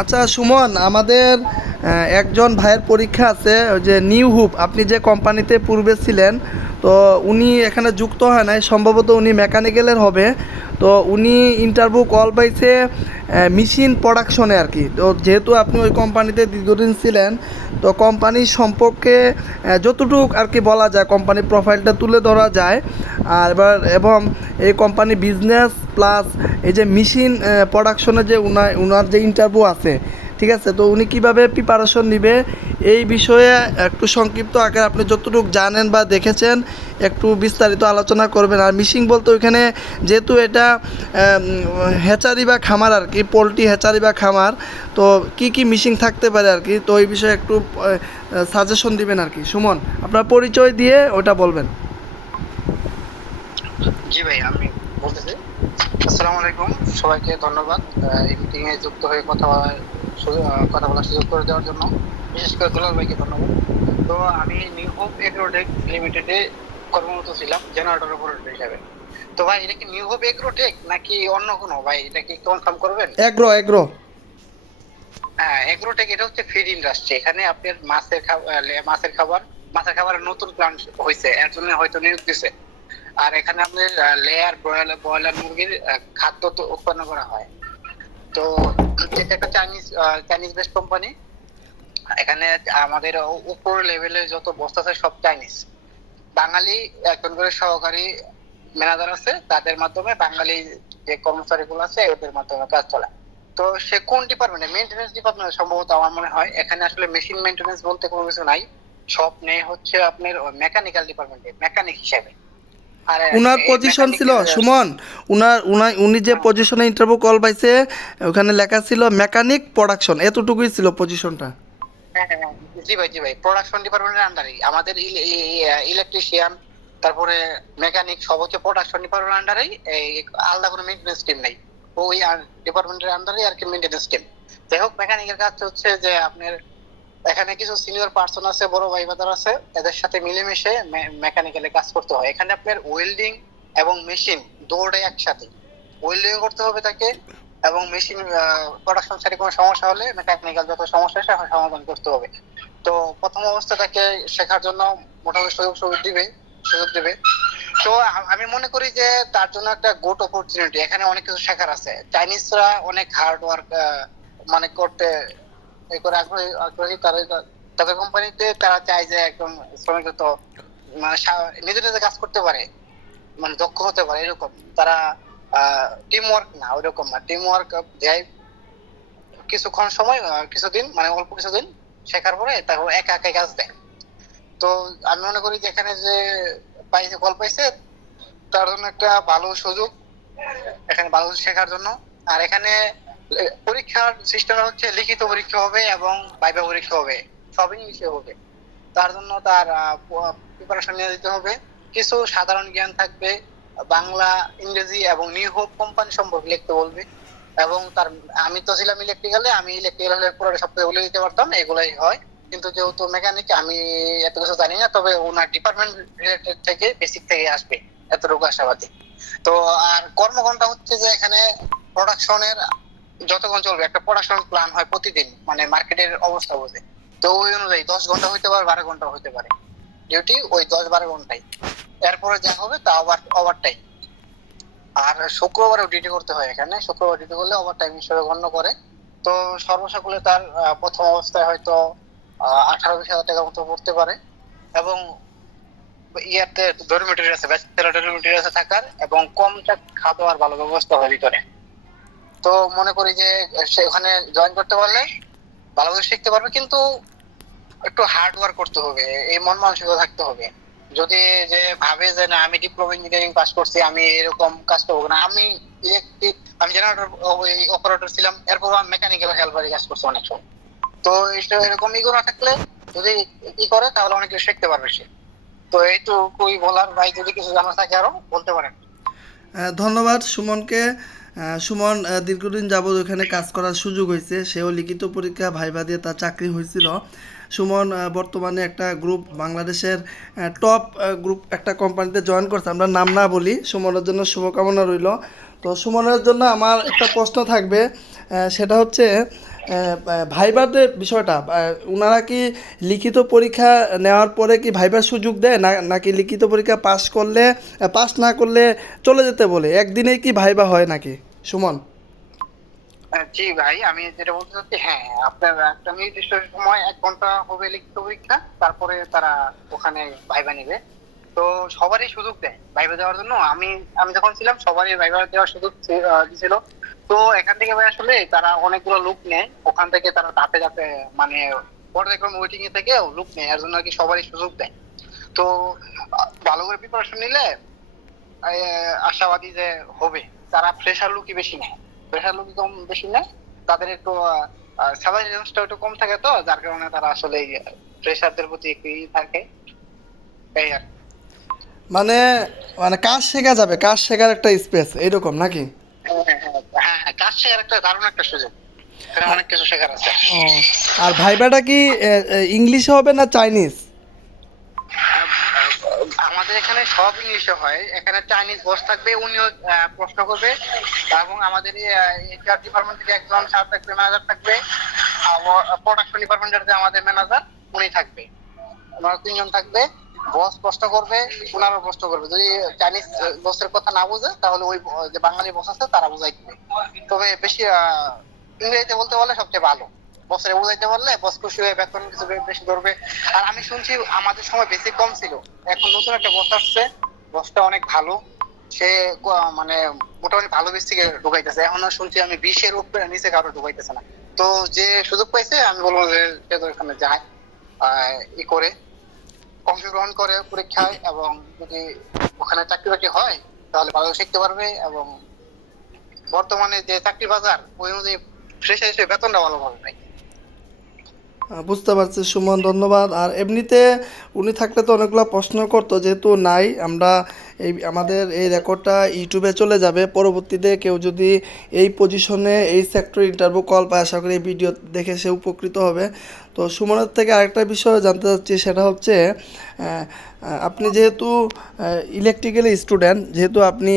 আচ্ছা সুমন, আমাদের একজন ভাইয়ের পরীক্ষা আছে, ওই যে নিউ হুপ, আপনি যে কোম্পানিতে পূর্বে ছিলেন, তো উনি এখানে যুক্ত হয় নাই, সম্ভবত উনি মেকানিক্যালের হবে। তো উনি ইন্টারভিউ কল পাইছে মেশিন প্রোডাকশনে আর কি। তো যেহেতু আপনি ওই কোম্পানিতে দীর্ঘদিন ছিলেন, তো কোম্পানি সম্পর্কে যতটুকু আর কি বলা যায়, কোম্পানির প্রোফাইলটা তুলে ধরা যায়। আর এবার এবং এই কোম্পানি বিজনেস প্লাস এই যে মেশিন প্রোডাকশনে যে উনার যে ইন্টারভিউ আছে, ঠিক আছে, তো উনি কীভাবে প্রিপারেশন নিবে এই বিষয়ে একটু সংক্ষিপ্ত আকারে আপনি যতটুকু জানেন বা দেখেছেন একটু বিস্তারিত আলোচনা করবেন। আর মিশিং বলতে ওইখানে যেহেতু এটা হ্যাচারি বা খামার আর কি, পোলট্রি হ্যাচারি বা খামার, তো কি কি মিশিং থাকতে পারে আর কি, তো এই বিষয়ে একটু সাজেশন দিবেন আর কি। সুমন, আপনার পরিচয় দিয়ে ওটা বলবেন। জি ভাই, আমি বলতেছি। আসসালামু আলাইকুম, সবাইকে ধন্যবাদ এই মিটিং এ যুক্ত হয়ে কথা বলার সুযোগ করে দেওয়ার জন্য। বিশেষ করে দুলাল ভাইকে ধন্যবাদ। তো আমি নিউ হোপ এগ্রোটেক লিমিটেডে কর্মরত ছিলাম জেনারেটর অপারেটর হিসাবে। তো ভাই, এটা কি নিউ হোপ এগ্রোটেক নাকি অন্য কোনো? ভাই, এটা কি কনফার্ম করবেন? Agro agro. হ্যাঁ, এগ্রোটেক এটা হচ্ছে ফিড ইন্ডাস্ট্রি। এখানে আপনার মাছের খাবারের নতুন প্ল্যান্ট হয়েছে, এর জন্য হয়তো নিয়োগ দিছে। আর এখানে আপনার লেয়ার ব্রয়লার মুরগির খাদ্য তো উৎপন্ন করা হয়। তো এটা একটা চাইনিজ বেস্ট কোম্পানি। এখানে আমাদের উপর লেভেলে যত বস আছে সব চাইনিজ। বাঙালি একজন করে সহকারী ম্যানেজার আছে, তাদের মাধ্যমে বাঙালি যে কর্মচারীগুলো আছে ওদের মাধ্যমে কাজ চলে। তো সে কোন ডিপার্টমেন্টে? মেইনটেনেন্স ডিপার্টমেন্টে সম্ভবত আমার মনে হয়। এখানে আসলে মেশিন মেইনটেনেন্স বলতে কোনো কিছু নাই, সব নেই হচ্ছে আপনার মেকানিক্যাল ডিপার্টমেন্টে, মেকানিক হিসেবে। আর উনার এই পজিশন ছিল মেকানিকের সুমন, উনি যে পজিশনে ইন্টারভিউ কল পাইছে ওখানে লেখা ছিল মেকানিক প্রোডাকশন, এতটুকুই ছিল পজিশনটা। হ্যাঁ হ্যাঁ হ্যাঁ, জি ভাই, জি ভাই, প্রোডাকশন ডিপার্টমেন্টের আন্ডারেই আমাদের ইলেকট্রিশিয়ান, তারপরে মেকানিক সব হচ্ছে প্রোডাকশন ডিপার্টমেন্টের আন্ডারেই। এই আলাদা কোনো মেইনটেনেন্স টিম নেই, ওই ডিপার্টমেন্টের আন্ডারেই আর কি মেইনটেনেন্স টিম। যাই হোক, মেকানিকের কাজ হচ্ছে যে আপনার এখানে কিছু সিনিয়র পার্সন আছে, বড় ভাই বাদার আছে, এদের সাথে মিলেমিশে মেকানিক্যালে কাজ করতে হয়। এখানে আপনার ওয়েল্ডিং এবং মেশিন দুটোই একসাথে। ওয়েল্ডিং করতে হবে তাকে, এবং মেশিন প্রোডাকশন সাইডে কোনো সমস্যা হলে মেকানিক্যাল যত সমস্যা সে সমাধান করতে হবে। তো প্রথম অবস্থা তাকে শেখার জন্য মোটামুটি সুযোগ দিবে। তো আমি মনে করি যে তার জন্য একটা গুড অপরচুনিটি। এখানে অনেক কিছু শেখার আছে। চাইনিজরা অনেক হার্ড ওয়ার্ক মানে করতে এই করে আগ্রহী তাদের কোম্পানিতে। তারা চায় যে একদম শ্রমিক তো মানে নিজে নিজে কাজ করতে পারে, মানে দক্ষ হতে পারে, এরকম তারা। টিম ওয়ার্ক না, ওইরকম না। টিম ওয়ার্ক দেয় কিছুক্ষণ সময়, কিছুদিন, মানে অল্প কিছুদিন শেখার পরে তারপর একা একা কাজ দেয়। তো আমি মনে করি যে এখানে যে কল পাইছে, তার জন্য একটা ভালো সুযোগ এখানে ভালো শেখার জন্য। আর এখানে পরীক্ষার সিস্টেম হচ্ছে লিখিত পরীক্ষা হবে এবং ভাইভা পরীক্ষা হবে, সব ইংলিশে হবে। তার জন্য তার প্রিপারেশন নিয়ে দিতে হবে। কিছু সাধারণ জ্ঞান থাকবে, বাংলা, ইংরেজি এবং নিউ হোপ কোম্পানি সম্পর্কে লিখতে বলবে। এবং তার আমি তো ছিলাম ইলেকট্রিক্যালে, আমি ইলেকট্রিক্যালের পুরো সব বলে দিতে পারতাম, এগুলাই হয়। কিন্তু যেহেতু মেকানিক, আমি এত কিছু জানি না, তবে ওনার ডিপার্টমেন্ট রিলেটেড থেকে বেসিক থেকে আসবে, এতটুকু আশাবাদী। তো আর কর্মঘন্টা হচ্ছে যে এখানে প্রোডাকশনের যতক্ষণ চলবে, একটা প্রোডাকশন প্ল্যান হয় প্রতিদিন, মানে মার্কেটের অবস্থা বুঝে। তো ওই অনুযায়ী 10 ঘন্টা হইতে পারে, 12 ঘন্টা হইতে পারে ডিউটি, ওই 10-12 ঘন্টাই। এরপরে যা হবে তা ওভার টাইম। আর শুক্রবারে ডিউটি করতে হয়। এখানে শুক্রবার ডিউটি করলে ওভার টাইম হিসেবে গণ্য করে। তো সর্বসাকুল্যে তার প্রথম অবস্থায় হয়তো 18-20 হাজার টাকার মতো পড়তে পারে। এবং ইয়াতে ডরমিটরি আছে, ব্যাচেলর ডরমিটরি আছে থাকার, এবং কমটা খাওয়ার ভালো ব্যবস্থা হয় ভিতরে। তো মনে করি যে সে ওখানে জয়েন করতে পারলে ভালো করে শিখতে পারবে, কিন্তু একটু হার্ড ওয়ার্ক করতে হবে, এই মন মানসিকতা থাকতে হবে। যদি যে ভাবে যে না, আমি ডিপ্লোমা ইঞ্জিনিয়ারিং পাস করছি, আমি এরকম কাজ করবো না। আমি জেনারেটর অপারেটর ছিলাম, এরপর আমি মেকানিক্যাল হেল্পারে কাজ করছি অনেক সময়। তো এটা এরকম ইগো না থাকলে, যদি করে তাহলে অনেক কিছু শিখতে পারবে সে। তো এইটুকুই বলার। ভাই, যদি কিছু জানা থাকে আরো বলতে পারেন। ধন্যবাদ সুমনকে। সুমন দীর্ঘদিন যাবৎ ওখানে কাজ করার সুযোগ হয়েছে, সেও লিখিত পরীক্ষা ভাইবা দিয়ে তার চাকরি হয়েছিল। সুমন বর্তমানে একটা গ্রুপ, বাংলাদেশের টপ গ্রুপ একটা কোম্পানিতে জয়েন করছে, আমরা নাম না বলি। সুমনের জন্য শুভকামনা রইল। তো সুমনের জন্য আমার একটা প্রশ্ন থাকবে, সেটা হচ্ছে ভাইবাদের বিষয়টা ওনারা কি লিখিত পরীক্ষা নেওয়ার পরে কি ভাইবার সুযোগ দেয় নাকি লিখিত পরীক্ষা পাস করলে পাস না করলে চলে যেতে বলে একদিনেই কি ভাইবা হয় নাকি সুমন? জি ভাই, আমি যেটা বলতে চাচ্ছি, হ্যাঁ আপনার একটা নির্দিষ্ট সময় 1 ঘন্টা হবে লিখিত পরীক্ষা, তারপরে তারা ওখানে ভাইবা নেবে। তো সবারই সুযোগ দেয় ভাইবা দেওয়ার জন্য। আমি আমি যখন ছিলাম সবারই ভাইবা দেওয়ার সুযোগ দিছিল। তো এখান থেকে ভাই আসলে তারা অনেকগুলো লোক নেয়, ওখান থেকে তারা ধাপে ধাপে মানে পর্যায়ক্রমে ওয়েটিং এ থেকে লোক নেয়, এর জন্য আর কি সবারই সুযোগ দেয়। তো ভালো করে প্রিপারেশন নিলে আশাবাদী যে হবে। তারা ফ্রেশার লুকই বেশি নেয়, ফ্রেশার লুকই কম বেশি নেয়। তাদের একটু স্যালারি রেঞ্জটা একটু কম থাকে, তো যার কারণে তারা আসলে ফ্রেশারদের প্রতি একটু থাকে এই আর কি। মানে মানে কাজ শেখা যাবে, কাজ শেখার একটা স্পেস এইরকম নাকি? হ্যাঁ হ্যাঁ হ্যাঁ হ্যাঁ, কাজ শেখার একটা দারুণ একটা সুযোগ, এখানে অনেক কিছু শেখার আছে। ও, আর ভাইবাটা কি ইংলিশে হবে না চাইনিজ? আমাদের এখানে সব ইংলিশে হয়। এখানে চাইনিজ বস থাকবে, উনিও প্রশ্ন করবে, এবং আমাদের এইচআর ডিপার্টমেন্ট থেকে একজন স্যার থাকবে, ম্যানেজার থাকবে, প্রোডাকশন ডিপার্টমেন্টের যে আমাদের ম্যানেজার উনি থাকবে। ওনারা 3 জন থাকবে। বস প্রশ্ন করবে, ওনারও প্রশ্ন করবে। যদি চাইনিজ বসের কথা না বোঝে তাহলে ওই যে বাঙালি বস আছে তারা বুঝাই দিবে। তবে বেশি ইংরেজিতে বলতে পারলে সবচেয়ে ভালো। বসরে বুঝাইতে পারলে বস খুশি হয়ে বেতন কিছু বেশি ধরবে। আর আমি শুনছি আমাদের সময় বেশি কম ছিল, এখন নতুন একটা বস আসছে, বসটা অনেক ভালো। সে মানে মোটামুটি ভালো বেশ থেকে ঢুকাইতেছে। এখনো শুনছি আমি 20-এর উপরে নিচে কারো ঢুকাইতেছে না। তো যে সুযোগ পাইছে আমি বলবো যে সে তো এখানে যায়, ই করে অংশগ্রহণ করে পরীক্ষায়, এবং যদি ওখানে চাকরি বাকরি হয় তাহলে ভালো শিখতে পারবে। এবং বর্তমানে যে চাকরি বাজার ওই অনুযায়ী ফ্রেশার হিসেবে বেতনটা ভালো পাবে ভাই। বুঝতে পারছি সুমন, ধন্যবাদ। আর এমনিতে উনি থাকলে তো অনেকগুলো প্রশ্ন করতো, যেহেতু নাই আমরা এই আমাদের এই রেকর্ডটা ইউটিউবে চলে যাবে। পরবর্তীতে কেউ যদি এই পজিশনে এই সেক্টরে ইন্টারভিউ কল পায় আশা করি এই ভিডিও দেখে সে উপকৃত হবে। তো সুমনের থেকে আরেকটা বিষয় জানতে চাচ্ছি, সেটা হচ্ছে আপনি যেহেতু ইলেকট্রিক্যাল স্টুডেন্ট, যেহেতু আপনি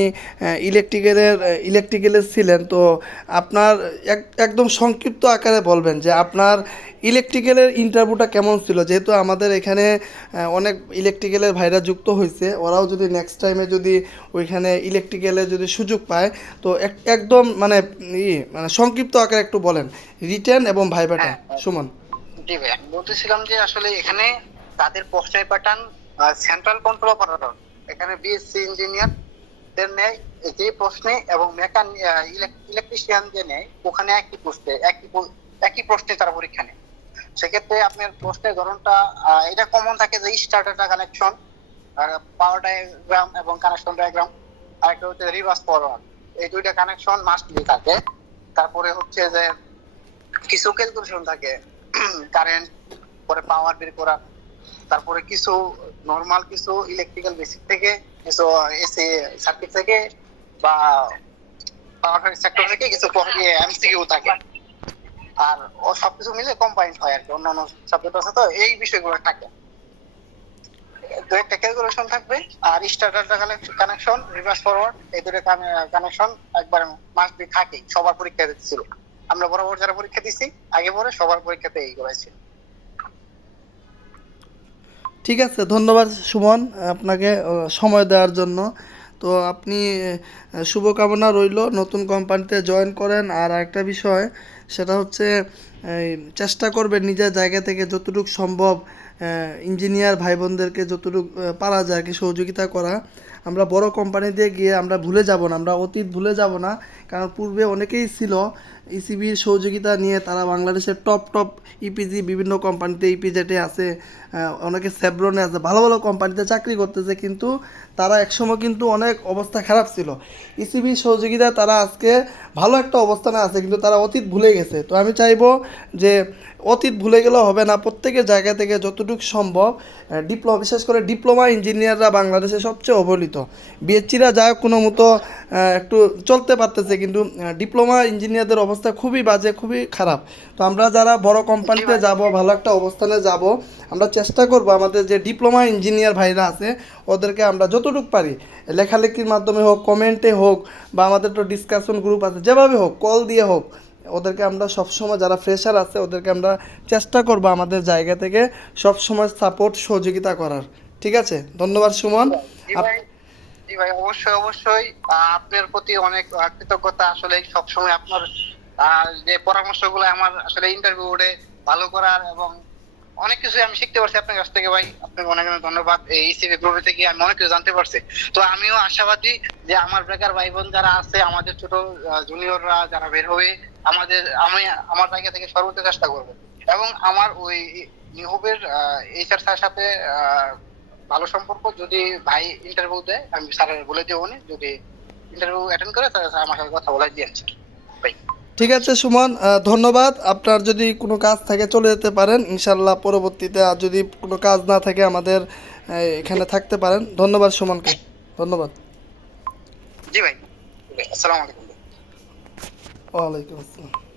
ইলেকট্রিক্যালের ছিলেন, তো আপনার একদম সংক্ষিপ্ত আকারে বলবেন যে আপনার ইলেকট্রিক্যালের ইন্টারভিউটা কেমন ছিল, যেহেতু আমাদের এখানে অনেক ইলেকট্রিক্যালের ভাইরা যুক্ত হয়েছে, ওরাও যদি নেক্সট টাইমে যদি ওইখানে ইলেকট্রিক্যালের যদি সুযোগ পায় তো একদম মানে মানে সংক্ষিপ্ত আকারে একটু বলেন রিটেন এবং ভাইভাটা সুমন। জি ভাই, আমি বলতেছিলাম যে আসলে এখানে তাদের পোস্টের প্যাটার্ন সেন্ট্রাল কন্ট্রোল অপারেটর, এখানে বিএসসি ইঞ্জিনিয়ার দের নেয় যে প্রশ্নে, এবং ইলেকট্রিশিয়ান যে নেয় ওখানে একই পোস্টে একই প্রশ্নে তারা পরীক্ষা নেয়। সেক্ষেত্রে আপনার প্রশ্নের ধরনটা এটা কমন থাকে যে স্টার্টার কানেকশন, আর পাওয়ার ডায়াগ্রাম এবং কানেকশন ডায়াগ্রাম, আর একটা হচ্ছে রিভার্স ফরওয়ার্ড। এই দুইটা কানেকশন মাস্ট বি থাকে। তারপরে হচ্ছে যে কিছু ক্যালকুলেশন থাকে, কারেন্ট, পরে পাওয়ার বের করা, তারপরে কিছু নরমাল কিছু ইলেকট্রিক্যাল বেসিক থেকে, কিছু এসি সার্কিট থেকে বা পাওয়ার সেক্টর থেকে কিছু এমসিকিউ থাকে। আর ও সবকিছু মিলে কম্বাইন্ড হয় আর কি, অন্যান্য সাবজেক্ট আছে তো এই বিষয়গুলো থাকে। তো একটা ক্যালকুলেশন থাকবে, আর স্টার্টার কানেকশন, রিভার্স ফরওয়ার্ড, এই দুটো কানেকশন একবার মাস্ট বি থাকে। সবার পরীক্ষা দিচ্ছিল, আমরা বরাবর যারা পরীক্ষা দিছি আগে পরে সবার পরীক্ষাতে এইগুলো ছিল। ঠিক আছে, ধন্যবাদ সুমন আপনাকে সময় দেওয়ার জন্য। তো আপনি শুভকামনা রইল, নতুন কোম্পানিতে জয়েন করেন। আর একটা বিষয় সেটা হচ্ছে এই, চেষ্টা করবেন নিজের জায়গা থেকে যতটুকু সম্ভব ইঞ্জিনিয়ার ভাই বোনদেরকে যতটুকু পারা যায় আর কি সহযোগিতা করা। আমরা বড় কোম্পানিতে গিয়ে আমরা ভুলে যাব না, আমরা অতীত ভুলে যাব না, কারণ পূর্বে অনেকেই ছিল ইসিবির সহযোগিতা নিয়ে তারা বাংলাদেশের টপ টপ ইপিজি বিভিন্ন কোম্পানিতে ইপিজেটে আছে, অনেকে সেভরনে আছে, ভালো ভালো কোম্পানিতে চাকরি করতেছে, কিন্তু তারা একসময় কিন্তু অনেক অবস্থা খারাপ ছিল। ইসিবির সহযোগিতায় তারা আজকে ভালো একটা অবস্থানে আছে, কিন্তু তারা অতীত ভুলে গেছে। তো আমি চাইবো যে অতীত ভুলে গেলেও হবে না, প্রত্যেকের জায়গা থেকে যতটুকু সম্ভব বিশেষ করে ডিপ্লোমা ইঞ্জিনিয়াররা বাংলাদেশে সবচেয়ে অবহেলিত। বিএসসিরা যা কোনো মতো একটু চলতে পারতেছে, কিন্তু ডিপ্লোমা ইঞ্জিনিয়ারদের অবস্থা খুবই বাজে, খুবই খারাপ। তো আমরা যারা বড় কোম্পানিতে যাব, ভালো একটা অবস্থানে যাব, আমরা চেষ্টা করব আমাদের যে ডিপ্লোমা ইঞ্জিনিয়ার ভাইরা আছে ওদেরকে আমরা যতটুকু পারি লেখালেখির মাধ্যমে হোক, কমেন্টে হোক, বা আমাদের তো ডিসকাশন গ্রুপ আছে, যেভাবে হোক, কল দিয়ে হোক, ওদেরকে আমরা সবসময়, যারা ফ্রেশার আছে ওদেরকে আমরা চেষ্টা করব আমাদের জায়গা থেকে সবসময় সাপোর্ট সহযোগিতা করার। ঠিক আছে, ধন্যবাদ সুমন। জি ভাই, জি ভাই, অবশ্যই অবশ্যই আপনার প্রতি অনেক কৃতজ্ঞতা। আসলে সবসময় আপনার যে পরামর্শগুলো আমার আসলে ইন্টারভিউতে ভালো করার এবং অনেক কিছু আমি শিখতে পারছি আপনার কাছ থেকে ভাই। আপনাকে অনেক অনেক ধন্যবাদ। এই ইসিবি গ্রুপে থেকে আমি অনেক কিছু জানতে পারছি। তো আমিও আশাবাদী যে আমার বেকার ভাই বোন যারা আছে, আমাদের ছোট জুনিয়ররা যারা বের হবে, আমি আমার জায়গা থেকে সর্বোচ্চ চেষ্টা করবো এবং আমার ওই নিহুবের এইচআর স্যারের সাথে ভালো সম্পর্ক। যদি ভাই ইন্টারভিউ দেয় আমি স্যারের বলে দেবো, যদি ইন্টারভিউ অ্যাটেন্ড করে তাহলে স্যার আমার সাথে কথা বলে দিয়েছে ভাই। ঠিক আছে সুমন, ধন্যবাদ। আপনার যদি কোনো কাজ থাকে চলে যেতে পারেন ইনশাল্লাহ পরবর্তীতে, আর যদি কোনো কাজ না থাকে আমাদের এখানে থাকতে পারেন। ধন্যবাদ সুমনকে, ধন্যবাদ। জি ভাই, আসসালামু আলাইকুম। ওয়ালাইকুম আসসালাম।